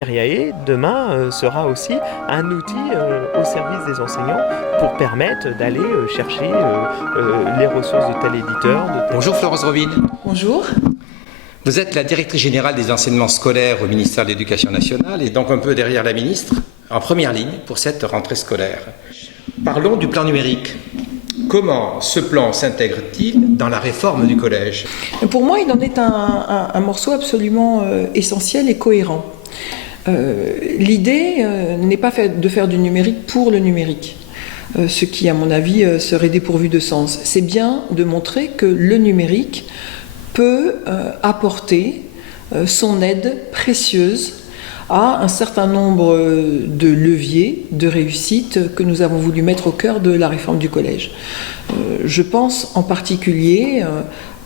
Riae, demain, sera aussi un outil au service des enseignants pour permettre d'aller chercher les ressources de tel éditeur. Bonjour Florence Rovine. Bonjour. Vous êtes la directrice générale des enseignements scolaires au ministère de l'Éducation nationale et donc un peu derrière la ministre, en première ligne pour cette rentrée scolaire. Parlons du plan numérique. Comment ce plan s'intègre-t-il dans la réforme du collège? Pour moi, il en est un morceau absolument essentiel et cohérent. L'idée n'est pas de faire du numérique pour le numérique, ce qui, à mon avis, serait dépourvu de sens. C'est bien de montrer que le numérique peut apporter son aide précieuse à un certain nombre de leviers de réussite que nous avons voulu mettre au cœur de la réforme du collège. Je pense en particulier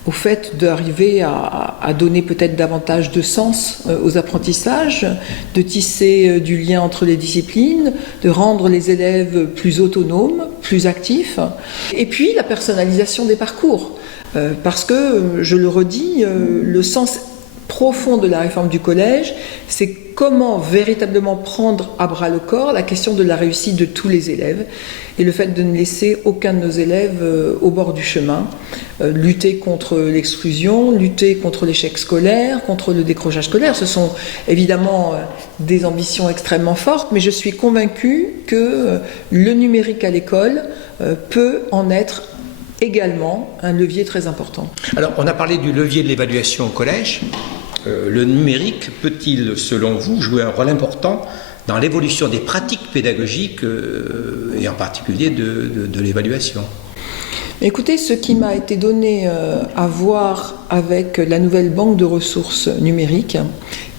au fait d'arriver à donner peut-être davantage de sens aux apprentissages, de tisser du lien entre les disciplines, de rendre les élèves plus autonomes, plus actifs, et puis la personnalisation des parcours. Parce que, je le redis, le sens profond de la réforme du collège, c'est comment véritablement prendre à bras le corps la question de la réussite de tous les élèves et le fait de ne laisser aucun de nos élèves au bord du chemin, lutter contre l'exclusion, lutter contre l'échec scolaire, contre le décrochage scolaire. Ce sont évidemment des ambitions extrêmement fortes, mais je suis convaincue que le numérique à l'école peut en être également un levier très important. Alors, on a parlé du levier de l'évaluation au collège. Le numérique peut-il, selon vous, jouer un rôle important dans l'évolution des pratiques pédagogiques et en particulier de l'évaluation? Écoutez, ce qui m'a été donné à voir avec la nouvelle banque de ressources numériques,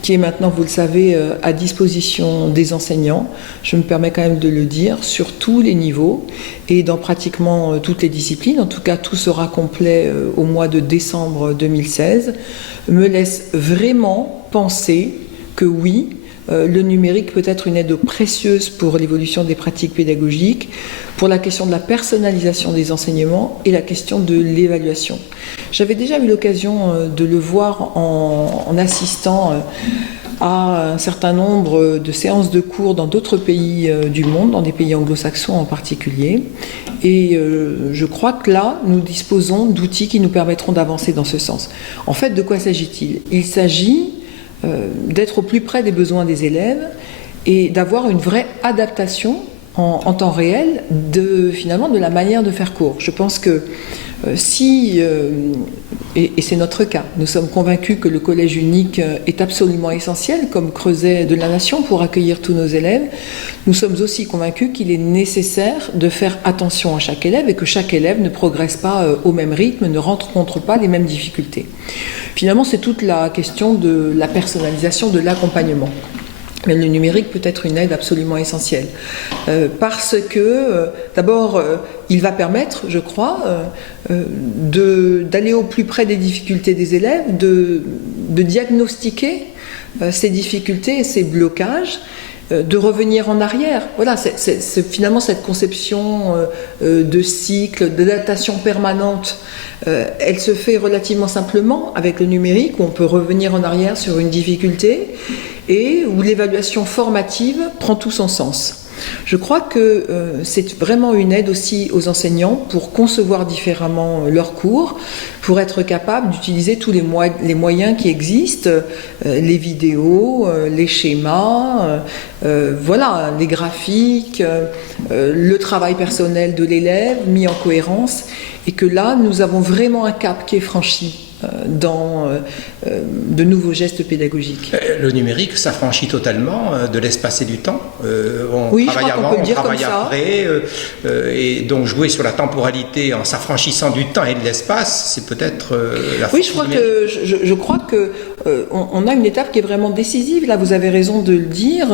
qui est maintenant, vous le savez, à disposition des enseignants, je me permets quand même de le dire, sur tous les niveaux et dans pratiquement toutes les disciplines, en tout cas tout sera complet au mois de décembre 2016, me laisse vraiment penser que oui, le numérique peut être une aide précieuse pour l'évolution des pratiques pédagogiques, pour la question de la personnalisation des enseignements et la question de l'évaluation. J'avais déjà eu l'occasion de le voir en assistant à un certain nombre de séances de cours dans d'autres pays du monde, dans des pays anglo-saxons en particulier. Et je crois que là, nous disposons d'outils qui nous permettront d'avancer dans ce sens. En fait, de quoi s'agit-il? Il s'agit d'être au plus près des besoins des élèves et d'avoir une vraie adaptation en temps réel finalement de la manière de faire cours. Je pense que si, et c'est notre cas, nous sommes convaincus que le collège unique est absolument essentiel comme creuset de la nation pour accueillir tous nos élèves, nous sommes aussi convaincus qu'il est nécessaire de faire attention à chaque élève et que chaque élève ne progresse pas au même rythme, ne rencontre pas les mêmes difficultés. Finalement, c'est toute la question de la personnalisation, de l'accompagnement. Mais le numérique peut être une aide absolument essentielle. Parce que, d'abord, il va permettre, je crois, d'aller au plus près des difficultés des élèves, de diagnostiquer ces difficultés et ces blocages, de revenir en arrière. Voilà, c'est finalement cette conception de cycle, d'adaptation permanente. Elle se fait relativement simplement avec le numérique, où on peut revenir en arrière sur une difficulté et où l'évaluation formative prend tout son sens. Je crois que c'est vraiment une aide aussi aux enseignants pour concevoir différemment leurs cours, pour être capable d'utiliser tous les moyens qui existent, les vidéos, les schémas, voilà, les graphiques, le travail personnel de l'élève mis en cohérence, et que là, nous avons vraiment un cap qui est franchi dans de nouveaux gestes pédagogiques. Le numérique s'affranchit totalement de l'espace et du temps. Oui, travaille je crois qu'on avant, peut le on dire travaille comme ça. après, et donc jouer sur la temporalité en s'affranchissant du temps et de l'espace, c'est peut-être la force. Oui, je crois que on a une étape qui est vraiment décisive. Là, vous avez raison de le dire.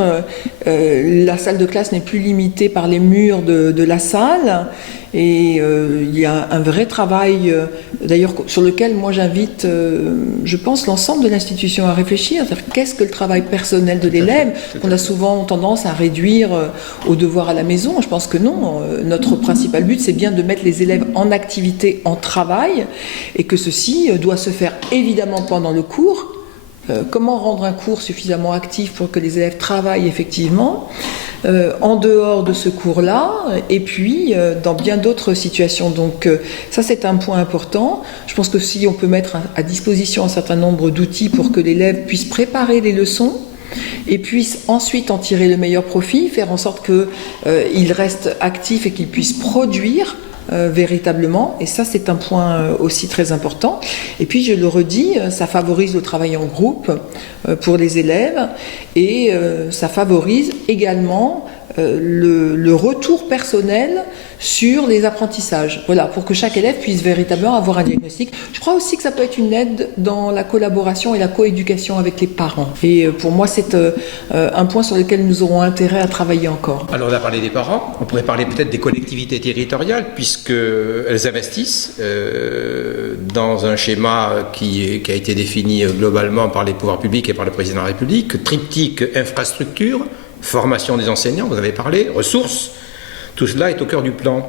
La salle de classe n'est plus limitée par les murs de la salle. Et il y a un vrai travail, d'ailleurs, sur lequel moi j'invite, je pense, l'ensemble de l'institution à réfléchir. C'est-à-dire, qu'est-ce que le travail personnel de l'élève, qu'on a souvent tendance à réduire aux devoirs à la maison? Je pense que non. Notre principal but, c'est bien de mettre les élèves en activité, en travail, et que ceci doit se faire évidemment pendant le cours, Comment rendre un cours suffisamment actif pour que les élèves travaillent effectivement en dehors de ce cours-là, et puis dans bien d'autres situations. Donc ça, c'est un point important. Je pense que si on peut mettre à disposition un certain nombre d'outils pour que l'élève puisse préparer les leçons et puisse ensuite en tirer le meilleur profit, faire en sorte qu'il reste actif et qu'il puisse produire véritablement, et ça c'est un point aussi très important. Et puis je le redis, ça favorise le travail en groupe pour les élèves, et ça favorise également le retour personnel sur les apprentissages. Voilà, pour que chaque élève puisse véritablement avoir un diagnostic. Je crois aussi que ça peut être une aide dans la collaboration et la coéducation avec les parents. Et pour moi, c'est un point sur lequel nous aurons intérêt à travailler encore. Alors on a parlé des parents, on pourrait parler peut-être des collectivités territoriales, puisqu'elles investissent dans un schéma qui a été défini globalement par les pouvoirs publics et par le président de la République, triptyque infrastructure, formation des enseignants, vous avez parlé, ressources, tout cela est au cœur du plan.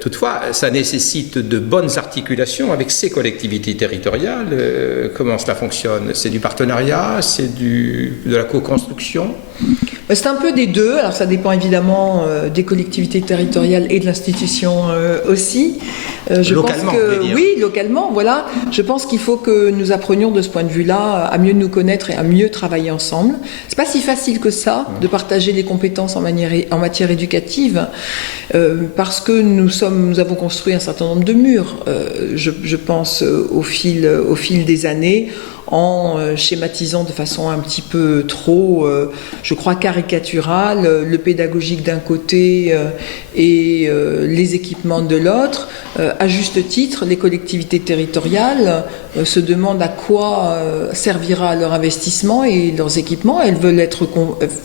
Toutefois, ça nécessite de bonnes articulations avec ces collectivités territoriales. Comment cela fonctionne? C'est du partenariat? C'est de la co-construction? C'est un peu des deux. Alors ça dépend évidemment des collectivités territoriales et de l'institution aussi. Localement, pense que, oui, localement, voilà. Je pense qu'il faut que nous apprenions de ce point de vue-là à mieux nous connaître et à mieux travailler ensemble. C'est pas si facile que ça de partager les compétences en matière éducative, parce que nous avons construit un certain nombre de murs. Je pense au fil des années, en schématisant de façon un petit peu trop, je crois, caricaturale, le pédagogique d'un côté et les équipements de l'autre. À juste titre, les collectivités territoriales se demandent à quoi servira leur investissement et leurs équipements. Elles veulent être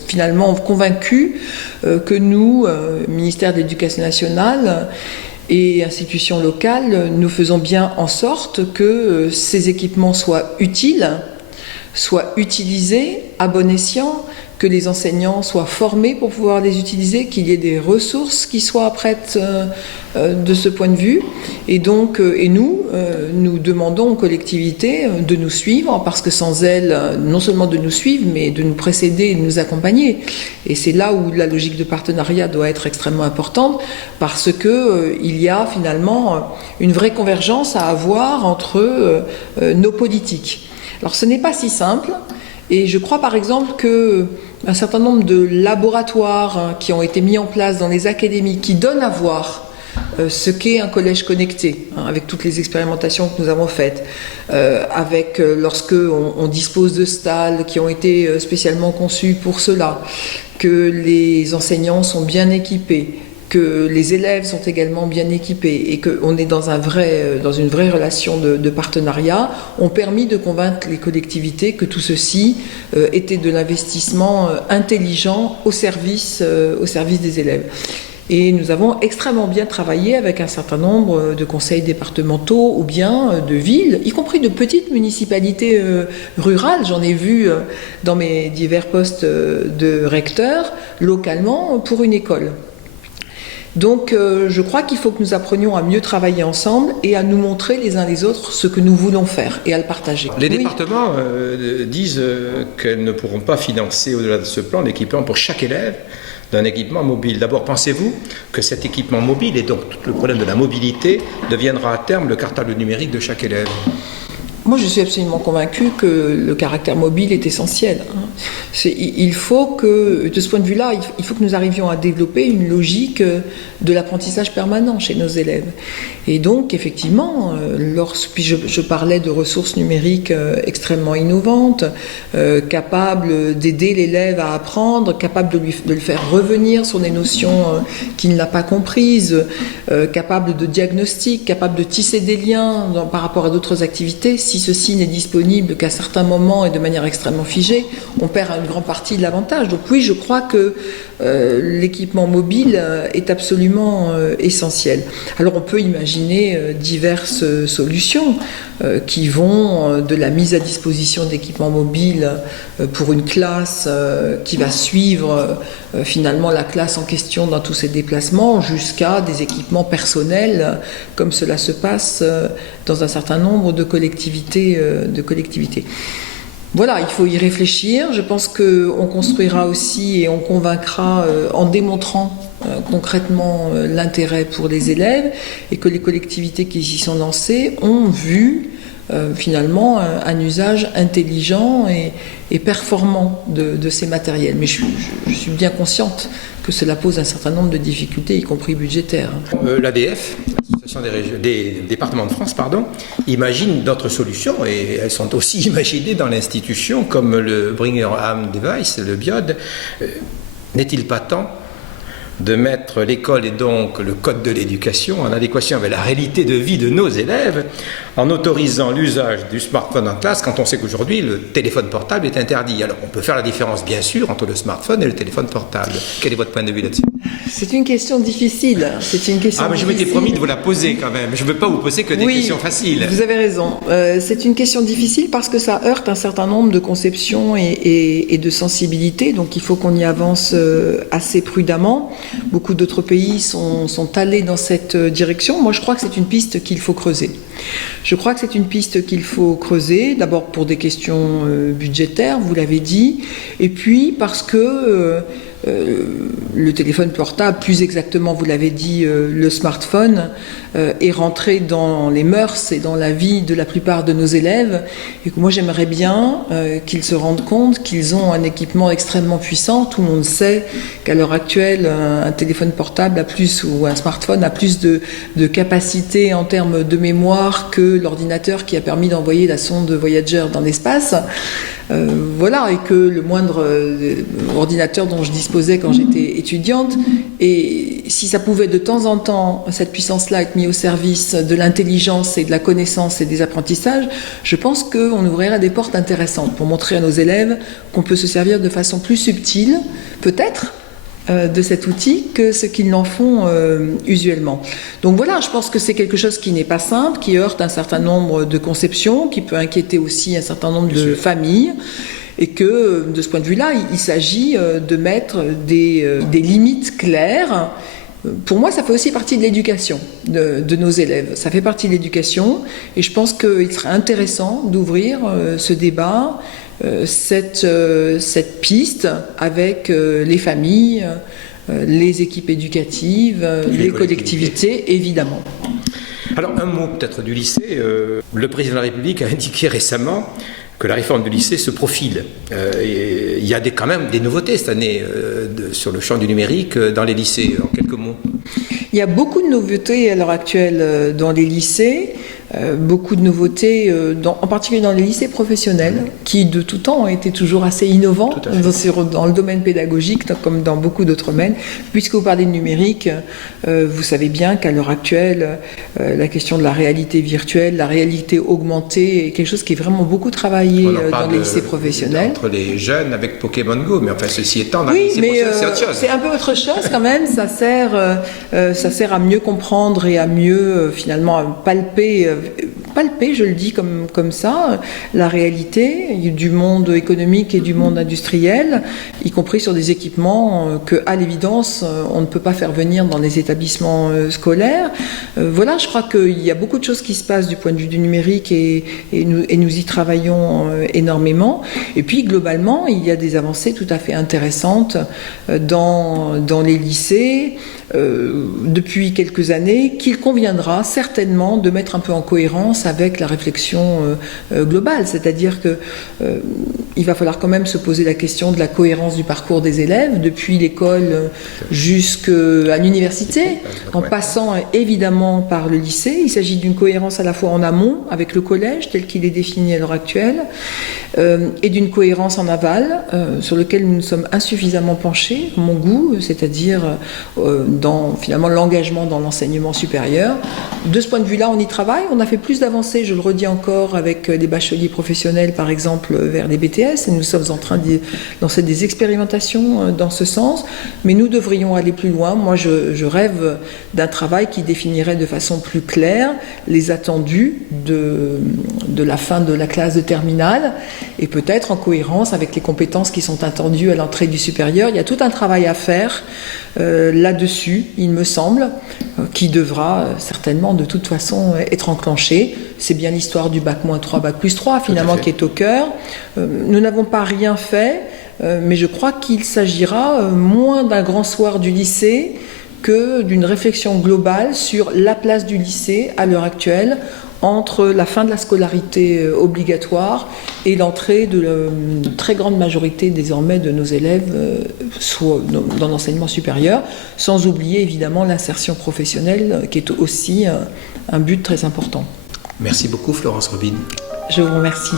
finalement convaincues que nous, ministère de l'Éducation nationale, et institutions locales, nous faisons bien en sorte que ces équipements soient utiles, soient utilisés à bon escient, que les enseignants soient formés pour pouvoir les utiliser, qu'il y ait des ressources qui soient prêtes de ce point de vue. Et donc, nous demandons aux collectivités de nous suivre, parce que sans elles, non seulement de nous suivre, mais de nous précéder et de nous accompagner. Et c'est là où la logique de partenariat doit être extrêmement importante, parce que il y a finalement une vraie convergence à avoir entre nos politiques. Alors, ce n'est pas si simple. Et je crois par exemple qu'un certain nombre de laboratoires qui ont été mis en place dans les académies, qui donnent à voir ce qu'est un collège connecté, avec toutes les expérimentations que nous avons faites, lorsque on dispose de stalles qui ont été spécialement conçus pour cela, que les enseignants sont bien équipés, que les élèves sont également bien équipés et qu'on est dans une vraie relation de partenariat, ont permis de convaincre les collectivités que tout ceci était de l'investissement intelligent au service des élèves. Et nous avons extrêmement bien travaillé avec un certain nombre de conseils départementaux ou bien de villes, y compris de petites municipalités rurales. J'en ai vu dans mes divers postes de recteur localement pour une école. Donc je crois qu'il faut que nous apprenions à mieux travailler ensemble et à nous montrer les uns les autres ce que nous voulons faire et à le partager. Les départements disent qu'elles ne pourront pas financer au-delà de ce plan l'équipement pour chaque élève d'un équipement mobile. D'abord, pensez-vous que cet équipement mobile et donc tout le problème de la mobilité deviendra à terme le cartable numérique de chaque élève? Moi, je suis absolument convaincue que le caractère mobile est essentiel. Il faut que, de ce point de vue-là, il faut que nous arrivions à développer une logique de l'apprentissage permanent chez nos élèves. Et donc, effectivement, puis je parlais de ressources numériques extrêmement innovantes, capables d'aider l'élève à apprendre, capables de le faire revenir sur des notions qu'il n'a pas comprises, capables de diagnostic, capables de tisser des liens par rapport à d'autres activités. Si ceci n'est disponible qu'à certains moments et de manière extrêmement figée, on perd une grande partie de l'avantage. Donc oui, je crois que l'équipement mobile est absolument essentiel. Alors on peut imaginer diverses solutions qui vont de la mise à disposition d'équipements mobiles pour une classe qui va suivre finalement la classe en question dans tous ses déplacements, jusqu'à des équipements personnels comme cela se passe dans un certain nombre de collectivités. Voilà, il faut y réfléchir. Je pense qu'on construira aussi et on convaincra en démontrant concrètement l'intérêt pour les élèves et que les collectivités qui s'y sont lancées ont vu finalement un usage intelligent et performant de ces matériels. Mais je suis bien consciente que cela pose un certain nombre de difficultés, y compris budgétaires. L'ADF, l'Association des départements de France, imagine d'autres solutions et elles sont aussi imaginées dans l'institution comme le Bring Your Own Device, le BIOD. N'est-il pas temps de mettre l'école et donc le code de l'éducation en adéquation avec la réalité de vie de nos élèves en autorisant l'usage du smartphone en classe quand on sait qu'aujourd'hui le téléphone portable est interdit. Alors on peut faire la différence bien sûr entre le smartphone et le téléphone portable. Quel est votre point de vue là-dessus? C'est une question difficile. C'est une question mais je m'étais promis de vous la poser quand même. Je ne veux pas vous poser que des questions faciles. Vous avez raison. C'est une question difficile parce que ça heurte un certain nombre de conceptions et de sensibilités. Donc il faut qu'on y avance assez prudemment. Beaucoup d'autres pays sont allés dans cette direction. Moi, je crois que c'est une piste qu'il faut creuser. Je crois que c'est une piste qu'il faut creuser, d'abord pour des questions budgétaires, vous l'avez dit, et puis parce que le téléphone portable, plus exactement, vous l'avez dit, le smartphone, est rentré dans les mœurs et dans la vie de la plupart de nos élèves, et que moi j'aimerais bien qu'ils se rendent compte qu'ils ont un équipement extrêmement puissant. Tout le monde sait qu'à l'heure actuelle, un téléphone portable a plus, ou un smartphone a plus de capacité en termes de mémoire que l'ordinateur qui a permis d'envoyer la sonde Voyager dans l'espace. Voilà, et que le moindre ordinateur dont je disposais quand j'étais étudiante, et si ça pouvait de temps en temps, cette puissance-là, être mise au service de l'intelligence et de la connaissance et des apprentissages, je pense qu'on ouvrirait des portes intéressantes pour montrer à nos élèves qu'on peut se servir de façon plus subtile, peut-être, de cet outil que ce qu'ils n'en font usuellement. Donc voilà, je pense que c'est quelque chose qui n'est pas simple, qui heurte un certain nombre de conceptions, qui peut inquiéter aussi un certain nombre de familles, et que de ce point de vue-là, il s'agit de mettre des limites claires. Pour moi, ça fait aussi partie de l'éducation de nos élèves. Ça fait partie de l'éducation, et je pense qu'il serait intéressant d'ouvrir ce débat, cette piste avec les familles, les équipes éducatives, les collectivités, évidemment. Alors un mot peut-être du lycée. Le président de la République a indiqué récemment que la réforme du lycée se profile. Il y a quand même des nouveautés cette année sur le champ du numérique dans les lycées. En quelques mots. Il y a beaucoup de nouveautés à l'heure actuelle dans les lycées. Beaucoup de nouveautés, en particulier dans les lycées professionnels, qui de tout temps ont été toujours assez innovants dans le domaine pédagogique, comme dans beaucoup d'autres domaines. Puisque vous parlez de numérique, vous savez bien qu'à l'heure actuelle, la question de la réalité virtuelle, la réalité augmentée, est quelque chose qui est vraiment beaucoup travaillé dans les lycées professionnels. Entre les jeunes avec Pokémon Go, mais enfin ceci étant, dans les lycées professionnels, c'est autre chose. C'est un peu autre chose quand même, ça sert à mieux comprendre et à mieux finalement palper, je le dis comme ça, la réalité du monde économique et du monde industriel, y compris sur des équipements que, à l'évidence, on ne peut pas faire venir dans les établissements scolaires. Voilà, je crois qu'il y a beaucoup de choses qui se passent du point de vue du numérique et nous y travaillons énormément. Et puis, globalement, il y a des avancées tout à fait intéressantes dans les lycées depuis quelques années, qu'il conviendra certainement de mettre un peu en cohérence avec la réflexion globale, c'est-à-dire que il va falloir quand même se poser la question de la cohérence du parcours des élèves depuis l'école jusqu'à l'université, en passant évidemment par le lycée. Il s'agit d'une cohérence à la fois en amont avec le collège tel qu'il est défini à l'heure actuelle et d'une cohérence en aval sur lequel nous nous sommes insuffisamment penchés, à mon goût, c'est-à-dire dans finalement l'engagement dans l'enseignement supérieur. De ce point de vue-là, on y travaille. On a fait plus d'avancées, je le redis encore, avec les bacheliers professionnels, par exemple, vers les BTS, et nous sommes en train de lancer des expérimentations dans ce sens, mais nous devrions aller plus loin. Moi, je rêve d'un travail qui définirait de façon plus claire les attendus de la fin de la classe de terminale, et peut-être en cohérence avec les compétences qui sont attendues à l'entrée du supérieur. Il y a tout un travail à faire là-dessus, il me semble, qui devra certainement de toute façon être enclenché. C'est bien l'histoire du bac-3, bac+3 finalement qui est au cœur. Nous n'avons pas rien fait, mais je crois qu'il s'agira moins d'un grand soir du lycée que d'une réflexion globale sur la place du lycée à l'heure actuelle entre la fin de la scolarité obligatoire et l'entrée de la très grande majorité désormais de nos élèves soit dans l'enseignement supérieur, sans oublier évidemment l'insertion professionnelle qui est aussi un but très important. Merci beaucoup Florence Robine. Je vous remercie.